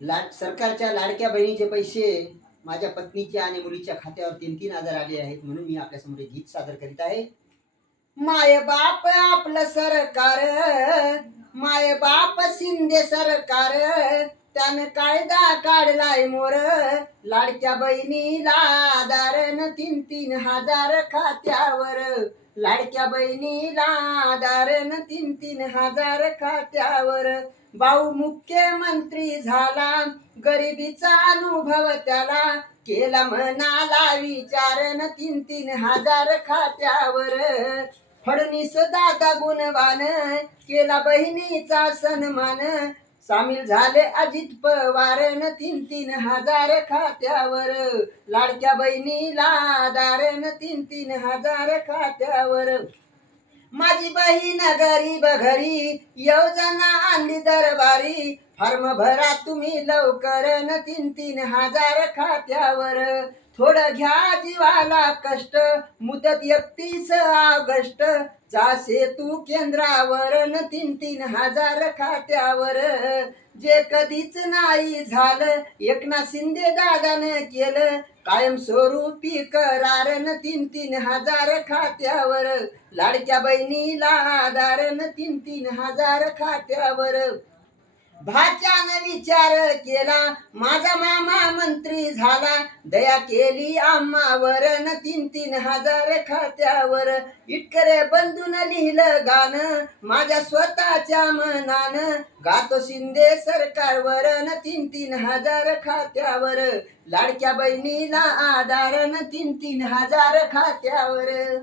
लाड सरकारच्या लाडक्या बहिणीचे पैसे माझ्या पत्नीच्या आणि मुलीच्या खात्यावर तीन तीन हजार आले आहेत म्हणून मी आपल्यासमोर गीत सादर करीत आहे. माय बाप आपलं सरकार माय बाप शिंदे सरकार त्यानं कायदा काढलाय मोर. लाडक्या बहिणीला आधारण तीन तीन हजार खात्यावर. लाडक्या बहिणीला आधारण तीन तीन हजार खात्यावर. भाऊ मुख्यमंत्री झाला. गरिबीचा अनुभव त्याला केला मनाला विचारण तीन तीन हजार खात्यावर. फडणीस दादा गुणवान केला बहिणीचा सन्मान. सामील झाले अजित पवार न तीन तीन हजार खात्यावर. लाडक्या बहिणीला आधारण तीन तीन हजार खात्यावर. माझी बहीण गरीब घरी योजना आणली दरबारी. फॉर्म भरा तुम्ही लवकर न तीन तीन हजार खात्यावर. थोडं घ्या जीवाला कष्ट. मुदत एकतीस ऑगस्ट. जासे सेतू केंद्रावर न तीन तीन हजार खात्यावर. जे कधीच नाही झालं एकनाथ शिंदे दादानं केलं. कायमस्वरूपी करार न तीन तीन हजार खात्यावर. लाडक्या बहिणीला आधार न तीन तीन हजार खात्यावर. भाच्यानं विचार केला. माझा मामा मंत्री झाला. दया केली आम्हावर न तीन तीन हजार खात्यावर. इटकरे बंधून लिहिलं गाणं. माझ्या स्वतःच्या मनानं. गातो शिंदे सरकारवर. न तीन तीन हजार खात्यावर. लाडक्या बहिणीला आधार. न तीन तीन हजार खात्यावर.